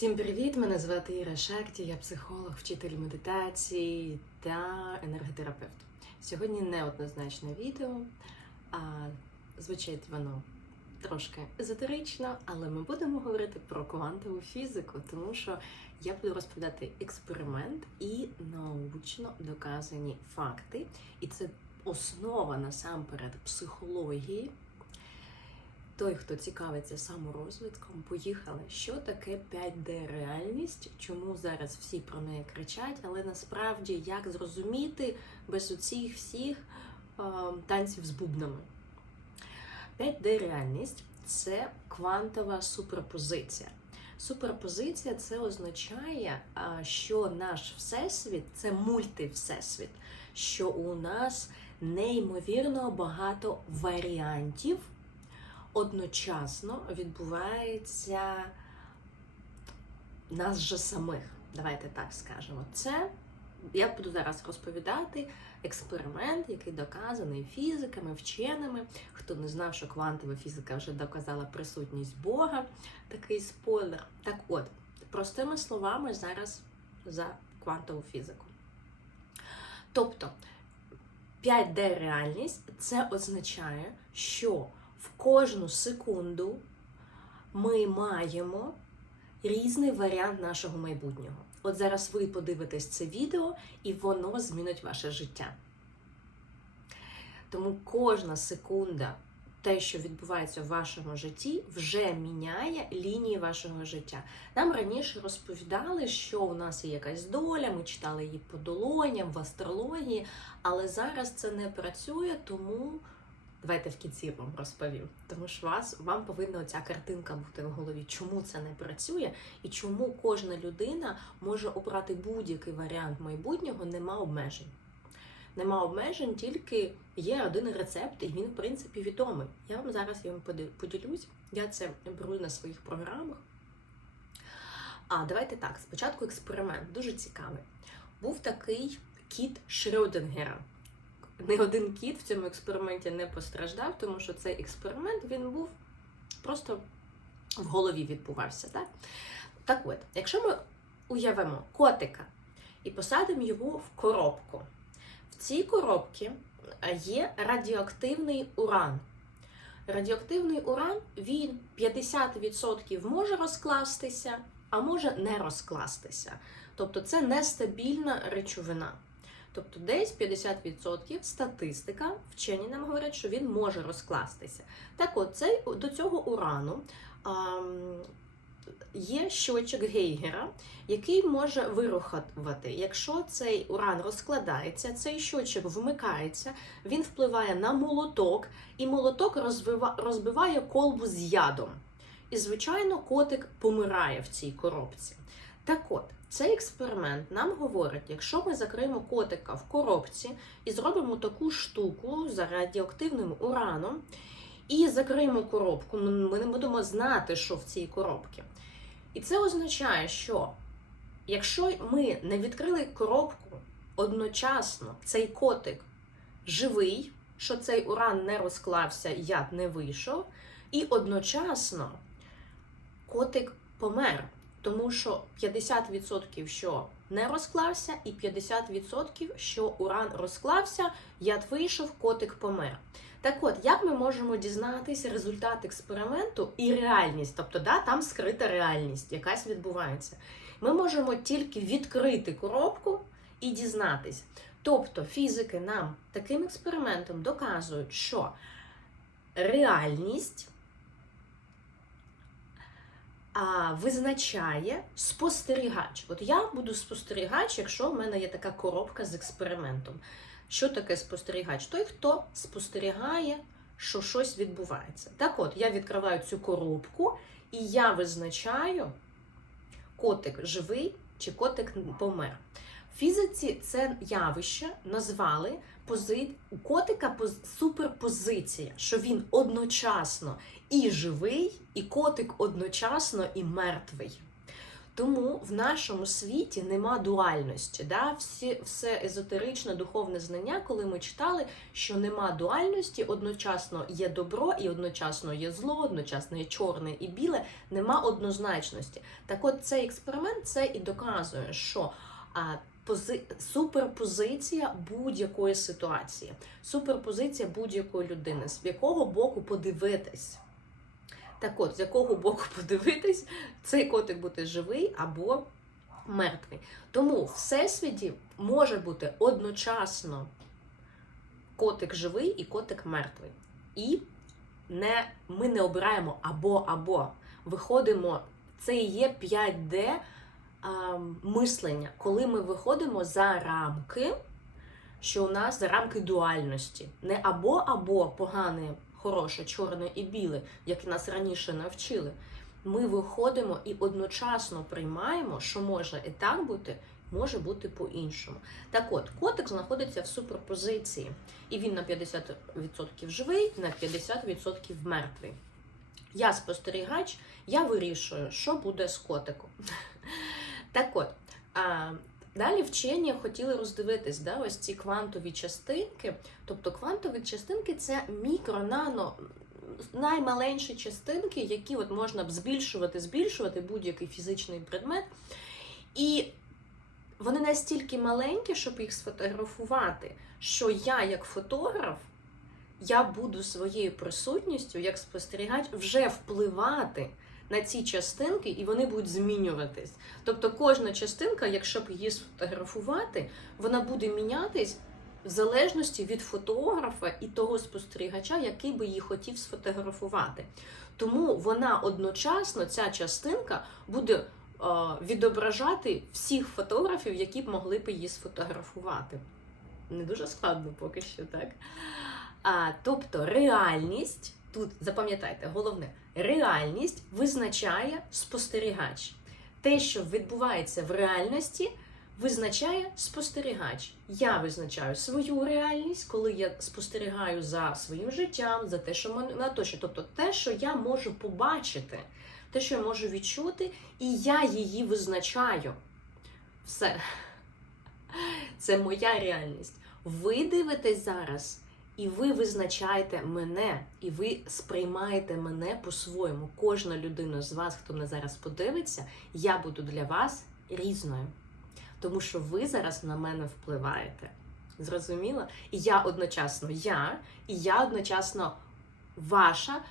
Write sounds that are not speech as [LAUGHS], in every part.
Всім привіт! Мене звати Іра Шакті, я психолог, вчитель медитації та енерготерапевт. Сьогодні неоднозначне відео, а звучить воно трошки езотерично, але ми будемо говорити про квантову фізику, тому що я буду розповідати експеримент і научно доказані факти. І це основа насамперед психології. Той, хто цікавиться саморозвитком, поїхали. Що таке 5D-реальність? Чому зараз всі про неї кричать? Але насправді як зрозуміти без оцих всіх е, танців з бубнами? 5D-реальність це квантова суперпозиція. Суперпозиція це означає, що наш всесвіт це мультивсесвіт, що у нас неймовірно багато варіантів одночасно відбувається нас же самих. Давайте так скажемо. Це я буду зараз розповідати експеримент, який доказаний фізиками, вченими. Хто не знав, що квантова фізика вже доказала присутність Бога, такий спойлер. Так от, простими словами, зараз за квантову фізику. Тобто 5D-реальність це означає, що в кожну секунду ми маємо різний варіант нашого майбутнього. От зараз ви подивитесь це відео, і воно змінить ваше життя. Тому кожна секунда, те, що відбувається в вашому житті, вже міняє лінії вашого життя. Нам раніше розповідали, що у нас є якась доля, ми читали її по долоням в астрології, але зараз це не працює, тому. Давайте в кінці вам розповім. Тому що вас вам повинна ця картинка бути в голові, чому це не працює, і чому кожна людина може обрати будь-який варіант майбутнього, нема обмежень. Нема обмежень, тільки є один рецепт, і він, в принципі, відомий. Я вам зараз його поділюсь. Я це беру на своїх програмах. А давайте так, спочатку експеримент, дуже цікавий. Був такий кіт Шрёдингера не один кіт в цьому експерименті не постраждав, тому що цей експеримент він був просто в голові відбувався. Так, так от, якщо ми уявимо котика і посадимо його в коробку, в цій коробці є радіоактивний уран. Радіоактивний уран він 50% може розкластися, а може не розкластися. Тобто це нестабільна речовина. Тобто десь 50% статистика, вчені нам говорять, що він може розкластися. Так от, цей, до цього урану а, є щочок Гейгера, який може вирухувати. Якщо цей уран розкладається, цей щочок вмикається, він впливає на молоток, і молоток розвива, розбиває колбу з ядом. І, звичайно, котик помирає в цій коробці. Так от, цей експеримент нам говорить, якщо ми закриємо котика в коробці і зробимо таку штуку за радіоактивним ураном, і закриємо коробку, ми не будемо знати, що в цій коробці. І це означає, що якщо ми не відкрили коробку одночасно, цей котик живий, що цей уран не розклався, яд не вийшов, і одночасно котик помер. Тому що 50% що не розклався, і 50% що уран розклався, яд вийшов, котик помер. Так от, як ми можемо дізнатися результат експерименту і реальність, тобто да, там скрита реальність, якась відбувається. Ми можемо тільки відкрити коробку і дізнатись. Тобто фізики нам таким експериментом доказують, що реальність а, визначає спостерігач. От я буду спостерігач, якщо в мене є така коробка з експериментом. Що таке спостерігач? Той, хто спостерігає, що щось відбувається. Так от, я відкриваю цю коробку, і я визначаю, котик живий чи котик помер. В фізиці це явище назвали пози... у котика суперпозиція, що він одночасно і живий, і котик одночасно і мертвий. Тому в нашому світі нема дуальності. Да? Всі, все езотеричне духовне знання, коли ми читали, що нема дуальності, одночасно є добро і одночасно є зло, одночасно є чорне і біле, нема однозначності. Так от цей експеримент це і доказує, що а, пози... суперпозиція будь-якої ситуації, суперпозиція будь-якої людини, з якого боку подивитись. Так от, з якого боку [LAUGHS] подивитись, цей котик буде живий або мертвий. Тому в всесвіті може бути одночасно котик живий і котик мертвий. І не, ми не обираємо або-або. Виходимо, це і є 5D а, мислення, коли ми виходимо за рамки, що у нас за рамки дуальності. Не або-або погане, хороше, чорне і біле, як нас раніше навчили. Ми виходимо і одночасно приймаємо, що може і так бути, може бути по-іншому. Так от, котик знаходиться в суперпозиції, і він на 50% живий, на 50% мертвий. Я спостерігач, я вирішую, що буде з котиком. [LAUGHS] Так от, далі вчені хотіли роздивитись да, ось ці квантові частинки. Тобто квантові частинки це мікро, нано, наймаленші частинки, які от можна б збільшувати, збільшувати будь-який фізичний предмет. І вони настільки маленькі, щоб їх сфотографувати, що я, як фотограф, я буду своєю присутністю, як спостерігач, вже впливати на ці частинки, і вони будуть змінюватись. Тобто кожна частинка, якщо б її сфотографувати, вона буде мінятись в залежності від фотографа і того спостерігача, який би її хотів сфотографувати. Тому вона одночасно, ця частинка, буде е, відображати всіх фотографів, які б могли б її сфотографувати. Не дуже складно поки що, так? А, тобто реальність, тут запам'ятайте, головне, реальність визначає спостерігач. Те, що відбувається в реальності, визначає спостерігач. Я визначаю свою реальність, коли я спостерігаю за своїм життям, за те, що мене тощо. Тобто те, що я можу побачити, те, що я можу відчути, і я її визначаю. Все. [LAUGHS] Це моя реальність. Ви дивитесь зараз, і ви визначаєте мене, і ви сприймаєте мене по-своєму. Кожна людина з вас, хто мене зараз подивиться, я буду для вас різною. Тому що ви зараз на мене впливаєте. Зрозуміло? І я одночасно я, і я одночасно ваша,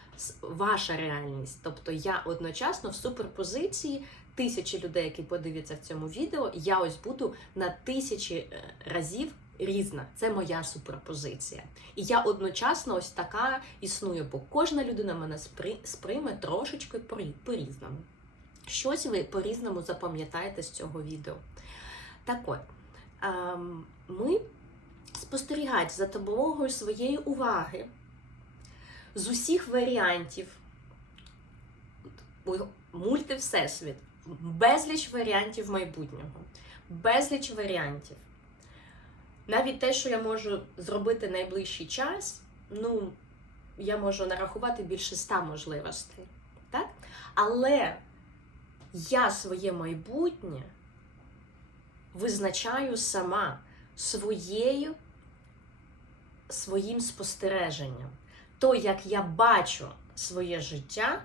ваша реальність. Тобто я одночасно в суперпозиції тисячі людей, які подивляться в цьому відео, я ось буду на тисячі е, разів різна. Це моя суперпозиція. І я одночасно ось така існую, бо кожна людина мене сприйме трошечки по-різному. Щось ви по-різному запам'ятаєте з цього відео. Так от, ем, ми спостерігач за допомогою своєї уваги з усіх варіантів мульти Всесвіт, безліч варіантів майбутнього, безліч варіантів. Навіть те, що я можу зробити найближчий час, ну, я можу нарахувати більше ста можливостей. Так? Але я своє майбутнє визначаю сама своєю, своїм спостереженням. То, як я бачу своє життя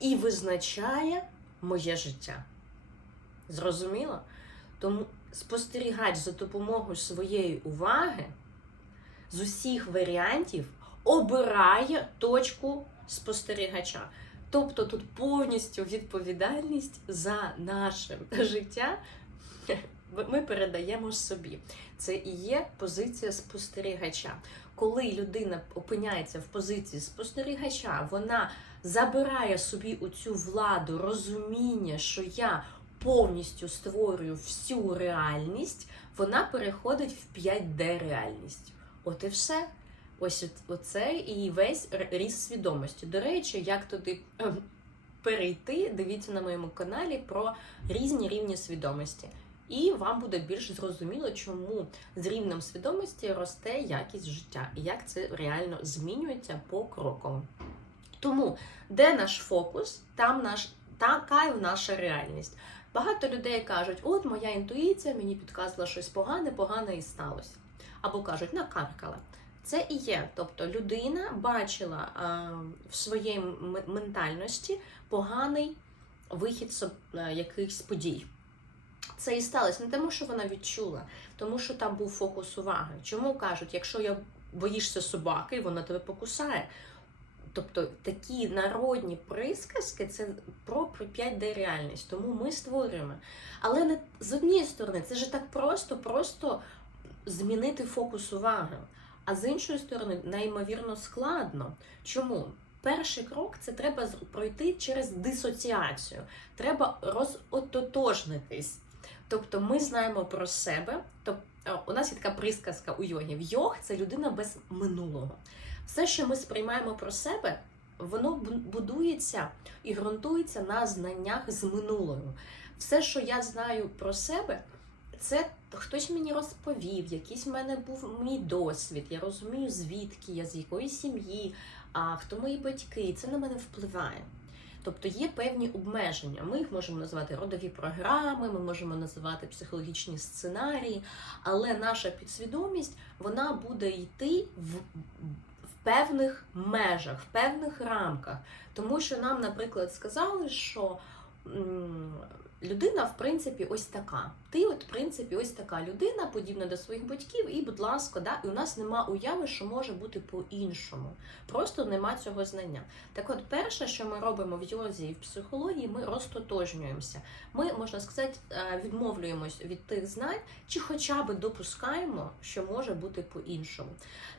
і визначає моє життя. Зрозуміло? Тому спостерігач за допомогою своєї уваги з усіх варіантів обирає точку спостерігача. Тобто тут повністю відповідальність за наше життя ми передаємо собі. Це і є позиція спостерігача. Коли людина опиняється в позиції спостерігача, вона забирає собі оцю владу, розуміння, що я повністю створюю всю реальність, вона переходить в 5D реальність. От і все. Ось оце і весь ріст свідомості. До речі, як туди ем, перейти, дивіться на моєму каналі про різні рівні свідомості. І вам буде більш зрозуміло, чому з рівнем свідомості росте якість життя і як це реально змінюється по покроково. Тому, де наш фокус, там наш така й наша реальність. Багато людей кажуть, от моя інтуїція мені підказувала щось погане, погане і сталося. Або кажуть, накаркала. Це і є. Тобто людина бачила а, в своїй ментальності поганий вихід е, якихось подій. Це і сталося не тому, що вона відчула, тому що там був фокус уваги. Чому кажуть, якщо я боїшся собаки, вона тебе покусає. Тобто такі народні присказки це про 5D реальність. Тому ми створюємо. Але не з однієї сторони, це ж так просто, просто змінити фокус уваги. А з іншої сторони, неймовірно складно. Чому? Перший крок це треба пройти через дисоціацію. Треба розототожнитись. Тобто ми знаємо про себе. Тобто, у нас є така присказка у йогів. Йог це людина без минулого. Все, що ми сприймаємо про себе, воно бу- будується і ґрунтується на знаннях з минулого. Все, що я знаю про себе, це хтось мені розповів, якийсь в мене був мій досвід. Я розумію, звідки я, з якої сім'ї, а хто мої батьки, це на мене впливає. Тобто є певні обмеження. Ми їх можемо називати родові програми, ми можемо називати психологічні сценарії, але наша підсвідомість вона буде йти в, певних межах, в певних рамках. Тому що нам, наприклад, сказали, що людина, в принципі, ось така. Ти, от, в принципі, ось така людина, подібна до своїх батьків, і, будь ласка, да, і у нас нема уяви, що може бути по-іншому. Просто нема цього знання. Так от, перше, що ми робимо в йозі і в психології, ми розтотожнюємося. Ми, можна сказати, е, відмовлюємось від тих знань, чи хоча б допускаємо, що може бути по-іншому.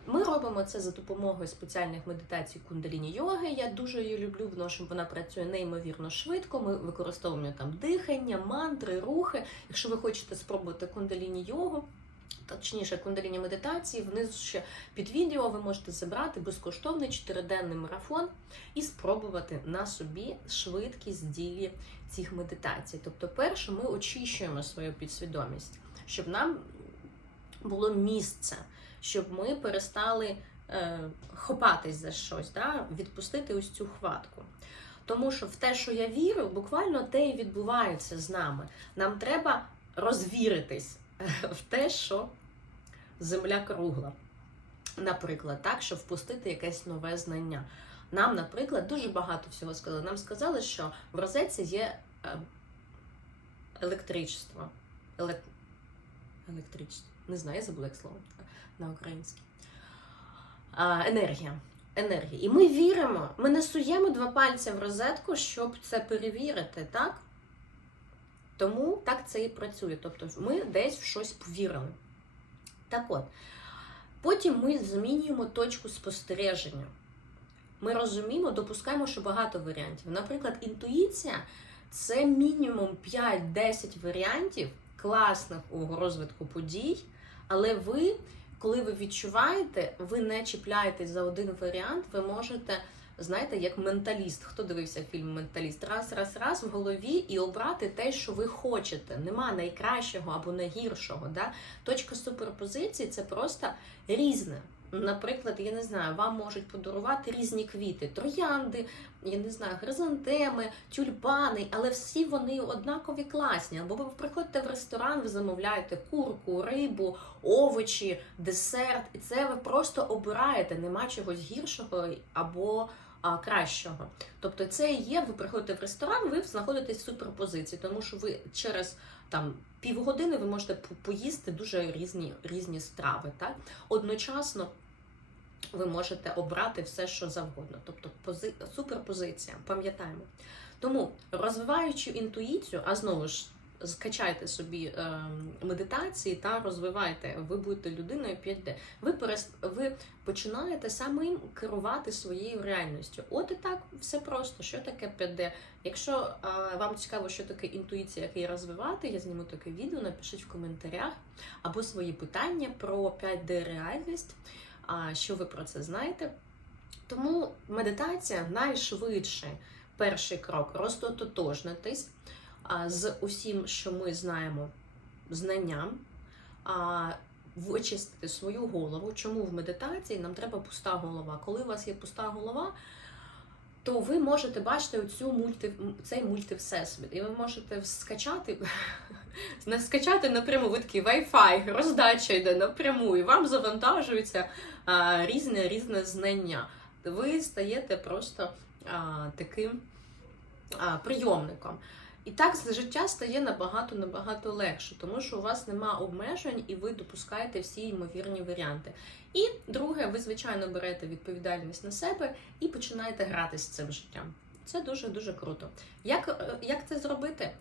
Ми робимо це за допомогою спеціальних медитацій кундаліні йоги. Я дуже її люблю, тому що вона працює неймовірно швидко. Ми використовуємо там дихання, мантри, рухи. Якщо ви хочете спробувати кундаліні йогу, точніше кундаліні медитації, внизу ще під відео ви можете забрати безкоштовний чотириденний марафон і спробувати на собі швидкість дії цих медитацій. Тобто, перше, ми очищуємо свою підсвідомість, щоб нам було місце, щоб ми перестали е, хопатись за щось, да? відпустити ось цю хватку. Тому що в те, що я вірю, буквально те і відбувається з нами. Нам треба розвіритись [LAUGHS] в те, що земля кругла. Наприклад, так, щоб впустити якесь нове знання. Нам, наприклад, дуже багато всього сказали. Нам сказали, що в розетці є е, електричество. Елек... Електричество. Не знаю, я забула як слово на українській. Енергія. Енергія. І ми віримо, ми не суємо два пальця в розетку, щоб це перевірити, так? Тому так це і працює. Тобто ми десь в щось повірили. Так от, потім ми змінюємо точку спостереження. Ми розуміємо, допускаємо, що багато варіантів. Наприклад, інтуїція це мінімум 5-10 варіантів класних у розвитку подій, але ви, коли ви відчуваєте, ви не чіпляєтесь за один варіант, ви можете, знаєте, як менталіст. Хто дивився фільм Менталіст? Раз, раз, раз в голові і обрати те, що ви хочете. Нема найкращого або найгіршого. Да? Точка суперпозиції це просто різне. Наприклад, я не знаю, вам можуть подарувати різні квіти, троянди, я не знаю, хризантеми, тюльпани, але всі вони однакові класні. Або ви приходите в ресторан, ви замовляєте курку, рибу, овочі, десерт, і це ви просто обираєте, нема чогось гіршого або а, кращого. Тобто, це є, ви приходите в ресторан, ви знаходитесь в суперпозиції, тому що ви через там півгодини ви можете по- поїсти дуже різні, різні страви. Так? Одночасно ви можете обрати все, що завгодно. Тобто пози... суперпозиція, пам'ятаємо. Тому, розвиваючи інтуїцію, а знову ж скачайте собі е, медитації та розвивайте, ви будете людиною 5D. Ви перест... ви починаєте самим керувати своєю реальністю. От і так все просто. Що таке 5D? Якщо е, вам цікаво, що таке інтуїція, як її розвивати, я зніму таке відео, напишіть в коментарях або свої питання про 5D реальність. Що ви про це знаєте? Тому медитація найшвидший перший крок розтотожнитись з усім, що ми знаємо, знанням, вичистити свою голову. Чому в медитації нам треба пуста голова? Коли у вас є пуста голова, то ви можете бачити оцю мульти, цей мультивсесвіт. І ви можете скачати, скачати напряму, ви такий Wi-Fi, роздача йде напряму, і вам завантажується а, різне різне знання. Ви стаєте просто а, таким а, прийомником. І так життя стає набагато набагато легше, тому що у вас нема обмежень і ви допускаєте всі ймовірні варіанти. І друге, ви звичайно берете відповідальність на себе і починаєте грати з цим життям. Це дуже дуже круто. Як, е, як це зробити?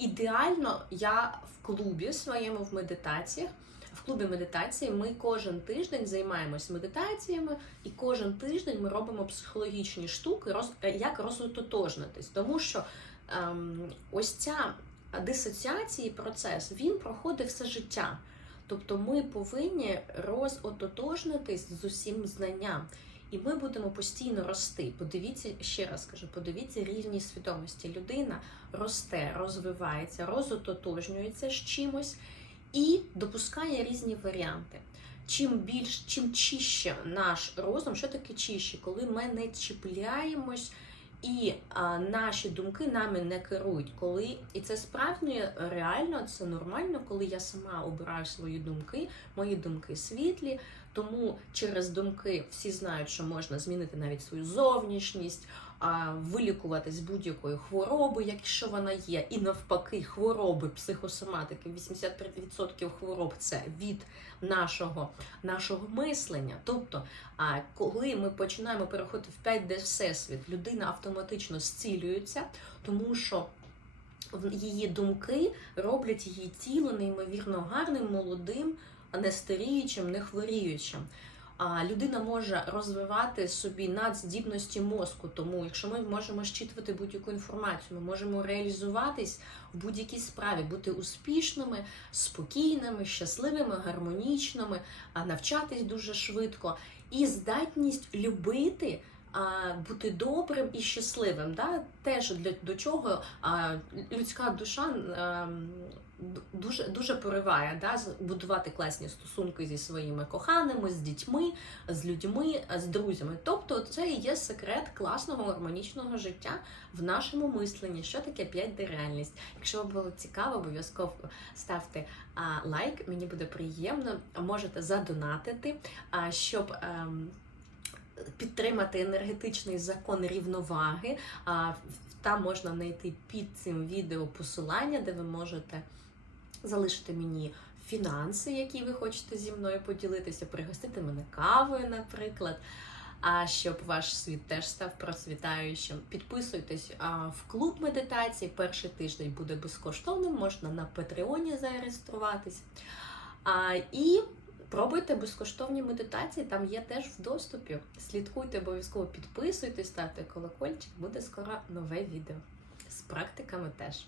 Ідеально, я в клубі своєму в медитаціях. В клубі медитації ми кожен тиждень займаємось медитаціями, і кожен тиждень ми робимо психологічні штуки, е, як розототожнитись. Тому що ем, ось ця дисоціації процес він проходить все життя. Тобто ми повинні розототожнитись з усім знанням. І ми будемо постійно рости. Подивіться, ще раз кажу, подивіться рівні свідомості. Людина росте, розвивається, розототожнюється з чимось і допускає різні варіанти. Чим більш, чим чище наш розум, що таке чище, коли ми не чіпляємось і а, наші думки нами не керують. Коли і це справді реально, це нормально, коли я сама обираю свої думки, мої думки світлі. Тому через думки всі знають, що можна змінити навіть свою зовнішність, вилікуватись будь-якої хвороби, якщо вона є, і навпаки, хвороби, психосоматики, 85% хвороб це від нашого, нашого мислення. Тобто, коли ми починаємо переходити в 5D всесвіт, людина автоматично зцілюється, тому що її думки роблять її тіло неймовірно гарним, молодим, не старіючим, не хворіючим. А людина може розвивати собі надздібності мозку. Тому, якщо ми можемо щитувати будь-яку інформацію, ми можемо реалізуватись в будь-якій справі, бути успішними, спокійними, щасливими, гармонічними, навчатись дуже швидко. І здатність любити. Бути добрим і щасливим, да? теж для до чого людська душа дуже дуже пориває да? будувати класні стосунки зі своїми коханими, з дітьми, з людьми, з друзями. Тобто, це і є секрет класного гармонічного життя в нашому мисленні. Що таке 5D реальність? Якщо вам було цікаво, обов'язково ставте лайк. Мені буде приємно. Можете задонатити, щоб. Підтримати енергетичний закон рівноваги. А, Там можна знайти під цим відео посилання, де ви можете залишити мені фінанси, які ви хочете зі мною поділитися, пригостити мене кавою, наприклад. А щоб ваш світ теж став процвітаючим, підписуйтесь в клуб медитації. Перший тиждень буде безкоштовним, можна на Патреоні зареєструватись. І пробуйте безкоштовні медитації, там є теж в доступі. Слідкуйте, обов'язково підписуйтесь, ставте колокольчик, буде скоро нове відео. З практиками теж.